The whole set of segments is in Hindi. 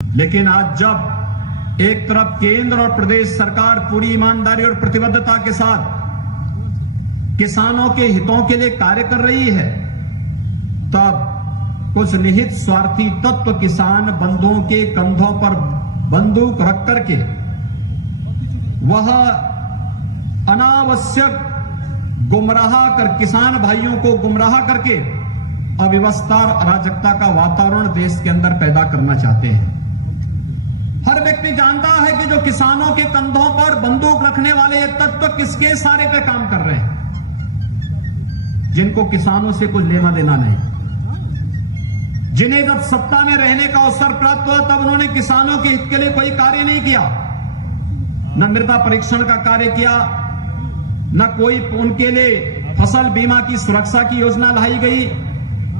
लेकिन आज जब एक तरफ केंद्र और प्रदेश सरकार पूरी ईमानदारी और प्रतिबद्धता के साथ किसानों के हितों के लिए कार्य कर रही है, तब कुछ निहित स्वार्थी तत्व किसान बंधुओं के कंधों पर बंदूक रख करके वह अनावश्यक किसान भाइयों को गुमराह करके अव्यवस्था और अराजकता का वातावरण देश के अंदर पैदा करना चाहते हैं। हर व्यक्ति जानता है कि जो किसानों के कंधों पर बंदूक रखने वाले ये तत्व किसके इशारे पे काम कर रहे हैं, जिनको किसानों से कुछ लेना देना नहीं, जिन्हें जब सत्ता में रहने का अवसर प्राप्त हुआ तब उन्होंने किसानों के हित के लिए कोई कार्य नहीं किया, न मृदा परीक्षण का कार्य किया, न कोई उनके लिए फसल बीमा की सुरक्षा की योजना लाई गई,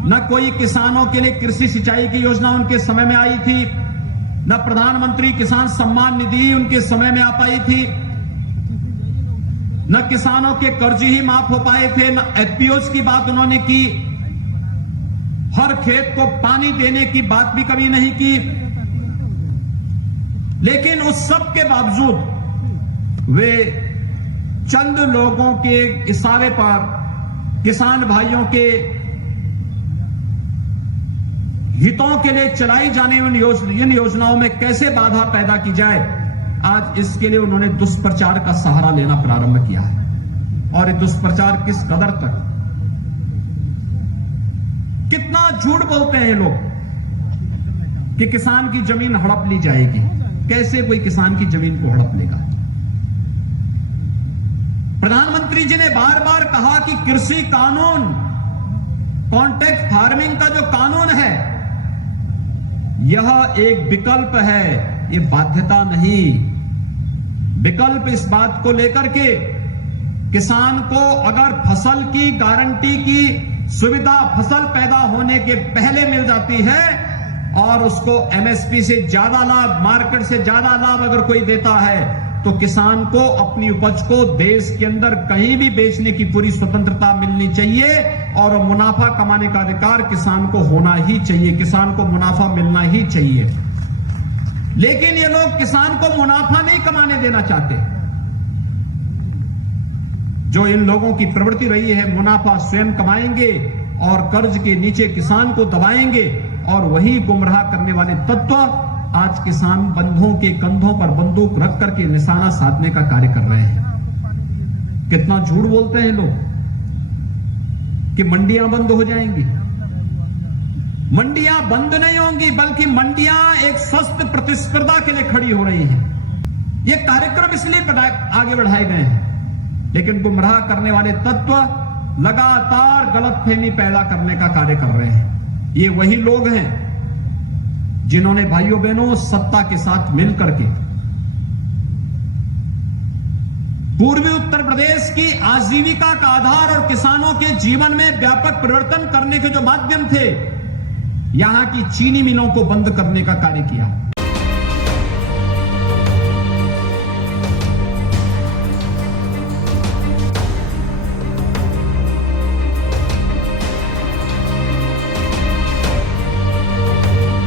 न कोई किसानों के लिए कृषि सिंचाई की योजना उनके समय में आई थी, न प्रधानमंत्री किसान सम्मान निधि उनके समय में आ पाई थी, न किसानों के कर्ज ही माफ हो पाए थे, न एफपीओज की बात उन्होंने की, हर खेत को पानी देने की बात भी कभी नहीं की। लेकिन उस सब के बावजूद वे चंद लोगों के इशारे पर किसान भाइयों के हितों के लिए चलाई जाने वाली इन योजनाओं में कैसे बाधा पैदा की जाए, आज इसके लिए उन्होंने दुष्प्रचार का सहारा लेना प्रारंभ किया है। और ये दुष्प्रचार किस कदर तक, कितना झूठ बोलते हैं ये लोग कि किसान की जमीन हड़प ली जाएगी। कैसे कोई किसान की जमीन को हड़प लेगा? प्रधानमंत्री जी ने बार बार कहा कि कृषि कानून, कॉन्ट्रैक्ट फार्मिंग का जो कानून है यह एक विकल्प है, ये बाध्यता नहीं। विकल्प इस बात को लेकर के किसान को अगर फसल की गारंटी की सुविधा फसल पैदा होने के पहले मिल जाती है और उसको एमएसपी से ज्यादा लाभ, मार्केट से ज्यादा लाभ अगर कोई देता है, तो किसान को अपनी उपज को देश के अंदर कहीं भी बेचने की पूरी स्वतंत्रता मिलनी चाहिए और मुनाफा कमाने का अधिकार किसान को होना ही चाहिए, किसान को मुनाफा मिलना ही चाहिए। लेकिन ये लोग किसान को मुनाफा नहीं कमाने देना चाहते। जो इन लोगों की प्रवृत्ति रही है, मुनाफा स्वयं कमाएंगे और कर्ज के नीचे किसान को दबाएंगे, और वही गुमराह करने वाले तत्व आज किसान बंधुओं के कंधों पर बंदूक रख करके निशाना साधने का कार्य कर रहे हैं। कितना झूठ बोलते हैं लोग कि मंडियां बंद हो जाएंगी। मंडियां बंद नहीं होंगी, बल्कि मंडियां एक स्वस्थ प्रतिस्पर्धा के लिए खड़ी हो रही हैं। ये कार्यक्रम इसलिए आगे बढ़ाए गए हैं, लेकिन गुमराह करने वाले तत्व लगातार गलतफहमी पैदा करने का कार्य कर रहे हैं। ये वही लोग हैं जिन्होंने भाइयों बहनों सत्ता के साथ मिलकर के पूर्वी उत्तर प्रदेश की आजीविका का आधार और किसानों के जीवन में व्यापक परिवर्तन करने के जो माध्यम थे, यहां की चीनी मिलों को बंद करने का कार्य किया।